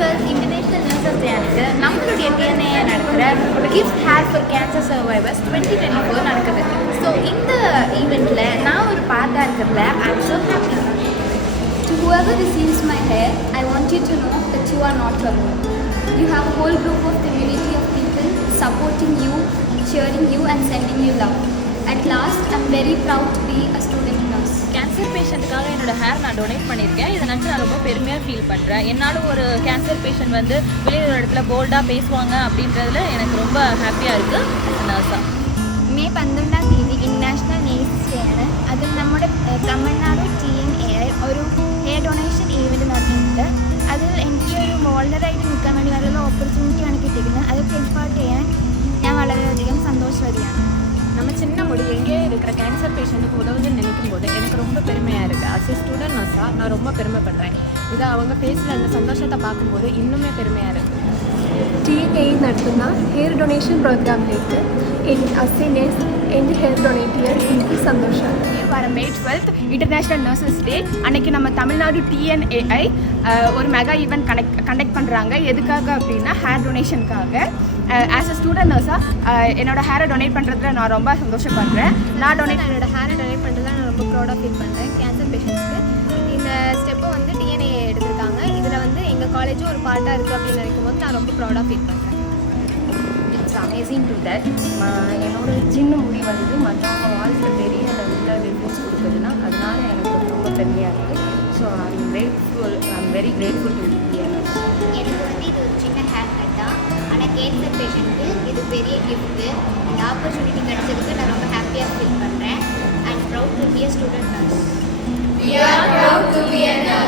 12th international nurses டேக்கு நம்மளுடைய DNA நடக்கிற gift hair for cancer survivors 2024 நடக்குது. ஸோ இந்த ஈவெண்ட்டில் நான் ஒரு பார்ட்டாக இருக்கிறதுல I'm so happy. To whoever receives my hair, I want you to know that you are not alone. You have a whole group of community of people supporting you, cheering you and sending you love. At last, I'm very proud to be a student nurse. Cancer பேஷண்ட்டுக்காக என்னோட hair நான் donate பண்ணியிருக்கேன். இதை நினச்சி நான் ரொம்ப பெருமையாக feel பண்ணுறேன். என்னாலும் ஒரு கேன்சர் பேஷண்ட் வந்து வெளியில் ஒரு இடத்துல போல்டாக பேசுவாங்க அப்படின்றதுல எனக்கு ரொம்ப ஹாப்பியாக இருக்குது நர்ஸாக. മെയ് 12-ാം തീയതി ഇൻ്റർനാഷണൽ നേഴ്സസ് ഡേ ആണ്. അതിൽ നമ്മുടെ തമിഴ്നാട് TNAI ഒരു ഹെയർ ഡൊണേഷൻ ഈവൻറ്റ് നടത്തുന്നുണ്ട്. അതിൽ എനിക്ക് ഒരു വോളണ്ടറായിട്ട് നിൽക്കാൻ വേണ്ടി നല്ല ഓപ്പർച്യൂണിറ്റിയാണ് കിട്ടിയിരിക്കുന്നത്. അത് ടേക്ക് പാർട്ട് ചെയ്യാൻ ഞാൻ വളരെയധികം സന്തോഷവതിയാണ്. நம்ம சின்ன முடி எங்கேயே இருக்கிற கேன்சர் பேஷண்ட்டுக்கு உதவுதுன்னு நினைக்கும் போது எனக்கு ரொம்ப பெருமையாக இருக்குது. அஸ் ஏ ஸ்டூடெண்ட் நர்ஸாக நான் ரொம்ப பெருமைப்படுறேன். இதை அவங்க ஃபேஸில் அந்த சந்தோஷத்தை பார்க்கும்போது இன்னுமே பெருமையாக இருக்குது. TNAI നടത്തുന്ന ഹെയർ ഡൊണേഷൻ പ്രോഗ്രാമിലേക്ക് അസ് എ നേഴ്സ് എൻ്റെ ഹെയർ ഡൊണേറ്റ് ചെയ്യാൻ എനിക്ക് സന്തോഷമാണ്. வர May 12th இன்டர்நேஷ்னல் நர்சஸ் டே அன்னைக்கு நம்ம தமிழ்நாடு TNAI ஒரு மெகா ஈவெண்ட் கண்டக்ட் பண்ணுறாங்க. எதுக்காக அப்படின்னா ஹேர் டொனேஷனுக்காக. ஆஸ் அ ஸ்டூடெண்ட் நர்ஸாக என்னோட ஹேரை டொனேட் பண்ணுறதுல நான் ரொம்ப சந்தோஷப்படுறேன். என்னோட ஹேரை டொனேட் பண்ணுறதுல நான் ரொம்ப ப்ரௌடாக ஃபீல் பண்ணுறேன். கேன்சர் பேஷண்ட்ஸ்க்கு இந்த ஸ்டெப்பை வந்து TNAI எடுத்திருக்காங்க. இதில் வந்து எங்கள் காலேஜும் ஒரு பார்ட்டாக இருக்குது அப்படின்னு நினைக்கும் போது நான் ரொம்ப ப்ரௌடாக ஃபீல் பண்ணுறேன். It's amazing to that. என்னோட சின்ன முடி வந்து மற்றவங்க வாய்ஸில் பெரிய லெவலில் டிஃப்ரென்ஸ் கொடுக்குதுன்னா அதனால எனக்கு ரொம்ப பெருமையாக இருக்குது. So I'm very grateful to DNS. எனக்கு வந்து இது ஒரு சின்ன ஹேர் கட் தான். ஆனால் கேன்சர் பேஷண்ட்டுக்கு இது பெரிய கிஃப்ட்டு. இந்த ஆப்பர்ச்சுனிட்டி கிடைச்சதுக்கு நான் ரொம்ப ஹாப்பியாக ஃபீல் பண்ணுறேன். I am proud to be a student nurse. We are proud to be a nurse.